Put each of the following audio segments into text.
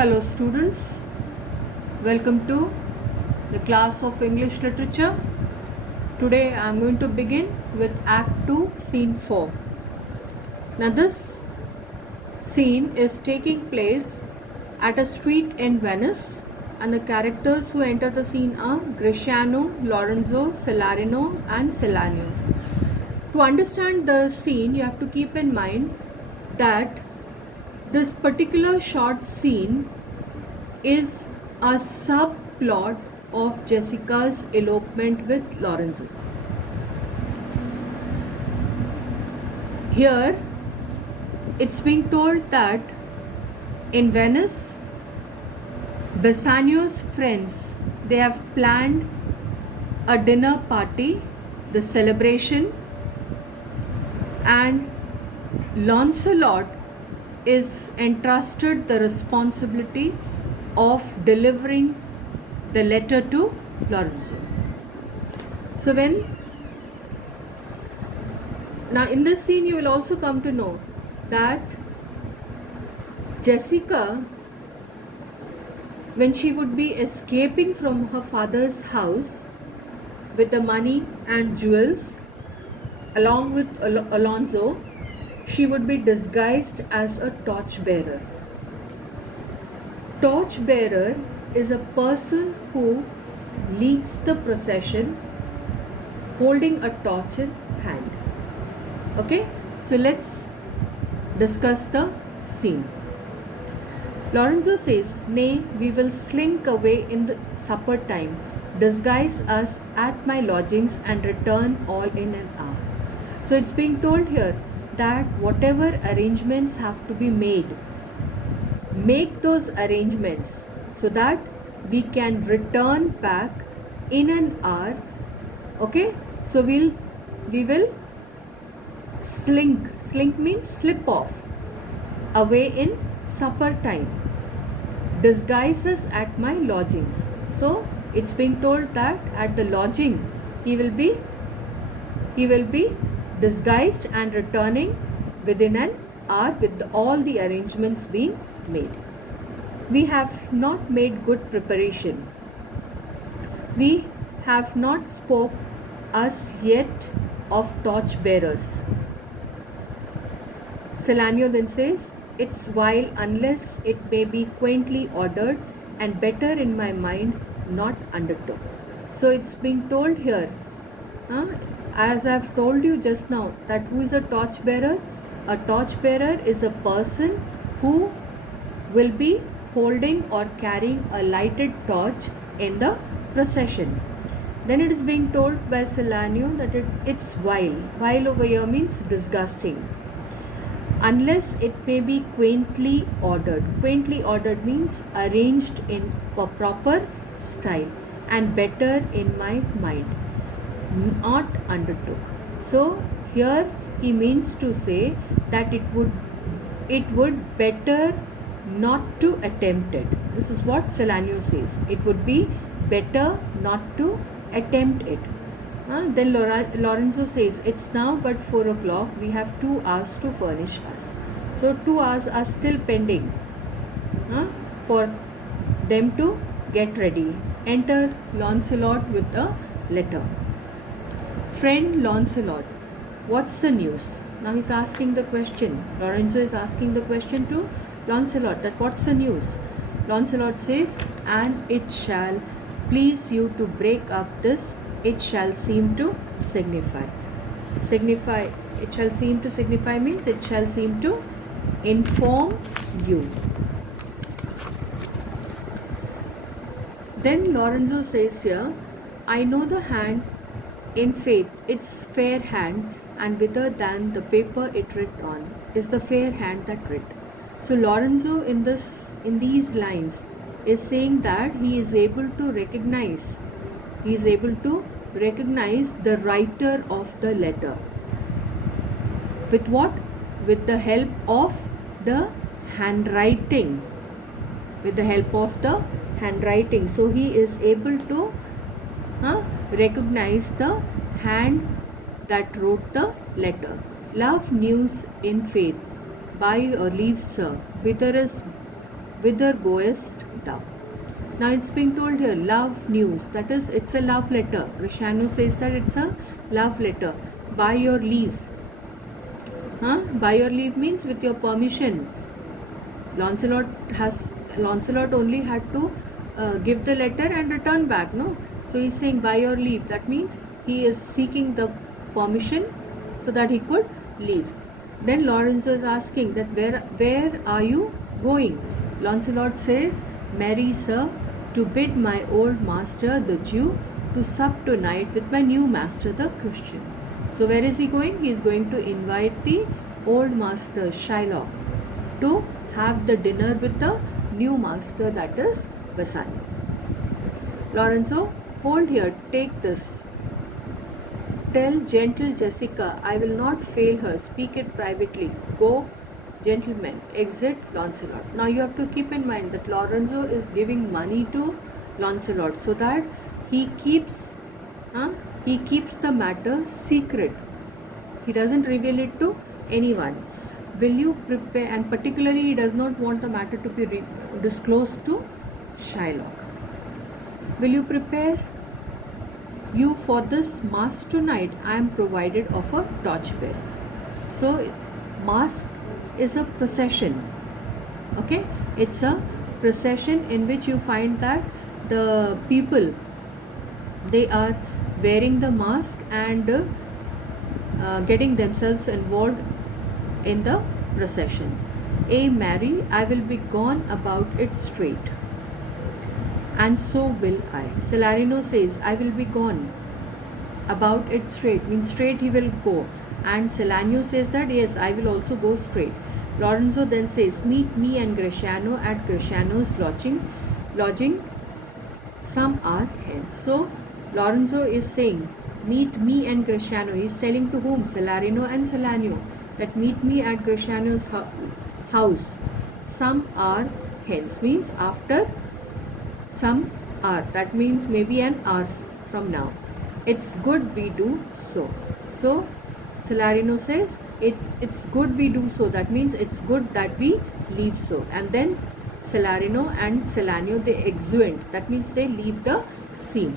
Hello students, welcome to the class of English literature. Today I am going to begin with Act 2, Scene 4. Now this scene is taking place at a street in Venice, and the characters who enter the scene are Greciano, Lorenzo, Celarino and Celanio. To understand the scene, you have to keep in mind that this particular short scene is a subplot of Jessica's elopement with Lorenzo. Here, it's being told that in Venice, Bassanio's friends, they have planned a dinner party, the celebration, and Lancelot is entrusted the responsibility of delivering the letter to Lorenzo. So now in this scene you will also come to know that Jessica, when she would be escaping from her father's house with the money and jewels along with Alonso, she would be disguised as a torchbearer. Torchbearer is a person who leads the procession holding a torch in hand. Okay, so let's discuss the scene. Lorenzo says, "Nay, we will slink away in the supper time, disguise us at my lodgings and return all in an hour." So it's being told here that whatever arrangements have to be made, make those arrangements so that we can return back in an hour. Okay, so we will slink means slip off away in supper time, disguise us at my lodgings. So it's being told that at the lodging he will be disguised and returning within an hour with all the arrangements being made. We have not made good preparation. We have not spoke us yet of torch bearers. Celanio then says, "It's while unless it may be quaintly ordered and better in my mind not undertook." So it's being told here, as I've told you just now, that who is a torchbearer? A torchbearer is a person who will be holding or carrying a lighted torch in the procession. Then it is being told by Celanio that it's while. While over here means disgusting. Unless it may be quaintly ordered. Quaintly ordered means arranged in a proper style and better in my mind, not undertook. So here he means to say that it would better not to attempt it. This is what Celanio says. It would be better not to attempt it. Then Lorenzo says, "It's now but 4 o'clock. We have 2 hours to furnish us." So 2 hours are still pending for them to get ready. Enter Lancelot with a letter. "Friend Lancelot, what's the news?" Now he's asking the question. Lorenzo is asking the question to Lancelot, that what's the news? Lancelot says, "And it shall please you to break up this, it shall seem to signify." It shall seem to signify means it shall seem to inform you. Then Lorenzo says here, "I know the hand in faith, its fair hand, and whither than the paper it writ on is the fair hand that writ." So Lorenzo in these lines is saying that he is able to recognize the writer of the letter. With what? With the help of the handwriting. So he is able to recognize the hand that wrote the letter. "Love news in faith. By your leave, sir, whither is whither goest thou? Now it's being told here, love news. That is, it's a love letter. Grishanu says that it's a love letter. By your leave. By your leave means with your permission. Lancelot only had to give the letter and return back, no? So he's saying by your leave. That means he is seeking the permission so that he could leave. Then Lorenzo is asking that where are you going? Lancelot says, marry sir, to bid my old master the Jew to sup tonight with my new master the Christian. So where is he going? He is going to invite the old master Shylock to have the dinner with the new master, that is Bassanio. Lorenzo, hold here, take this. Tell gentle Jessica, I will not fail her, speak it privately. Go, gentlemen, exit Lancelot. Now you have to keep in mind that Lorenzo is giving money to Lancelot so that he keeps the matter secret. He doesn't reveal it to anyone. Will you prepare, and particularly he does not want the matter to be disclosed to Shylock. Will you prepare you for this mask tonight? I am provided of a torchbearer. So mask is a procession. Okay, it's a procession in which you find that the people, they are wearing the mask and getting themselves involved in the procession. Mary, I will be gone about it straight, and so will I. Celarino says, I will be gone about it straight, means straight he will go. And Celanio says that yes, I will also go straight. Lorenzo then says, meet me and Greciano at Greciano's lodging some hour hence. So Lorenzo is saying, meet me and Greciano. He is telling to whom? Celarino and Celanio, that meet me at Greciano's house some hour hence, means after some hour. That means maybe an hour from now. It's good we do so. So Celarino says, it's good we do so. That means it's good that we leave so. And then Celarino and Celanio, they exeunt. That means they leave the scene.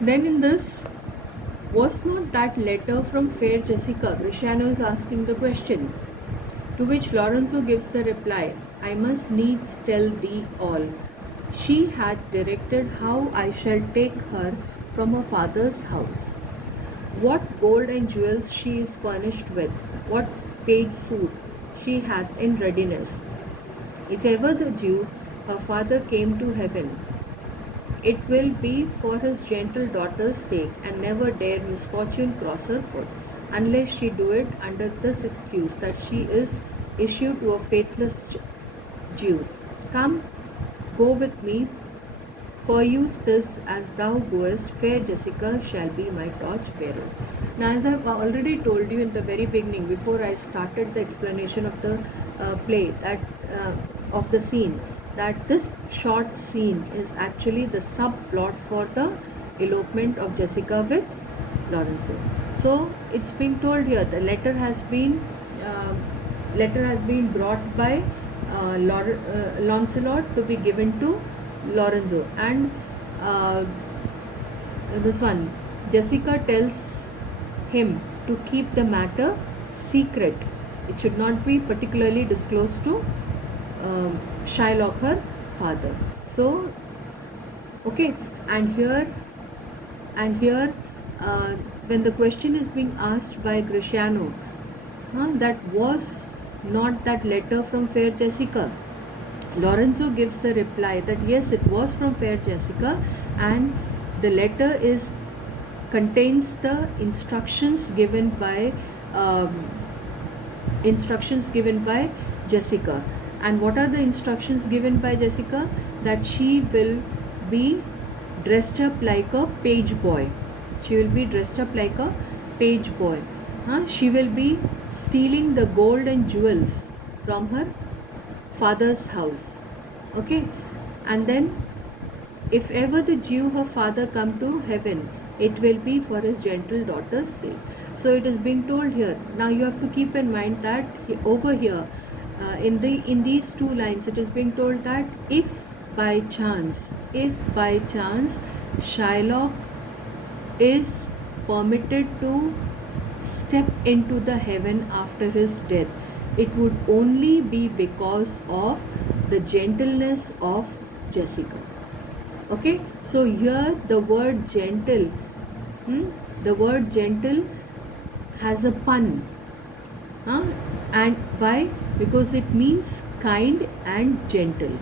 Then in this, was not that letter from fair Jessica? Greciano is asking the question, to which Lorenzo gives the reply, I must needs tell thee all. She hath directed how I shall take her from her father's house, what gold and jewels she is furnished with, what page suit she hath in readiness. If ever the Jew, her father, came to heaven, it will be for his gentle daughter's sake, and never dare misfortune cross her foot, unless she do it under this excuse, that she is issue to a faithless Jew. Come, go with me, peruse this as thou goest, fair Jessica shall be my torch-bearer. Now, as I have already told you in the very beginning, before I started the explanation of the play, that of the scene, that this short scene is actually the subplot for the elopement of Jessica with Lorenzo. So it's being told here, the letter has been brought by Lancelot to be given to Lorenzo, and this one, Jessica tells him to keep the matter secret. It should not be particularly disclosed to Shylock, her father. So, okay, and here, when the question is being asked by Greciano, that was not that letter from fair Jessica, Lorenzo gives the reply that yes, it was from fair Jessica, and the letter contains the instructions given by Jessica. And what are the instructions given by Jessica? That she will be dressed up like a page boy. She will be dressed up like a page boy. She will be stealing the gold and jewels from her father's house. Okay, and then if ever the Jew, her father, come to heaven, it will be for his gentle daughter's sake. So it is being told here. Now you have to keep in mind that over here, In these two lines, it is being told that if by chance Shylock is permitted to step into the heaven after his death, it would only be because of the gentleness of Jessica. Okay, so here the word gentle, the word gentle has a pun. Huh? And why? Because it means kind and gentle.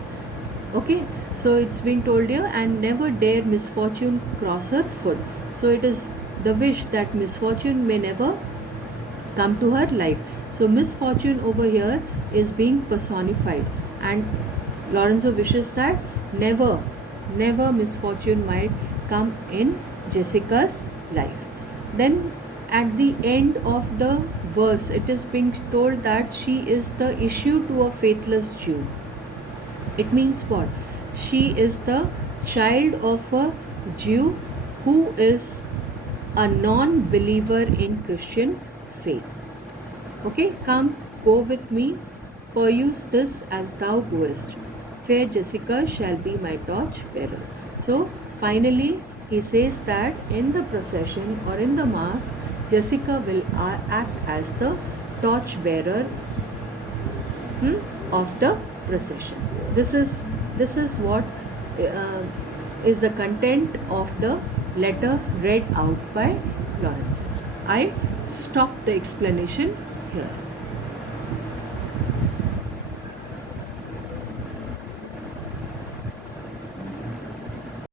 Okay, so it's being told here, and never dare misfortune cross her foot. So it is the wish that misfortune may never come to her life. So misfortune over here is being personified, and Lorenzo wishes that never misfortune might come in Jessica's life. Then at the end of the verse, it is being told that she is the issue to a faithless Jew. It means what? She is the child of a Jew who is a non believer in Christian faith. Okay, come, go with me, peruse this as thou goest. Fair Jessica shall be my torch bearer. So, finally, he says that in the procession or in the mass, Jessica will act as the torch bearer of the procession. This is what uh, is the content of the letter read out by Lawrence. I stop the explanation here.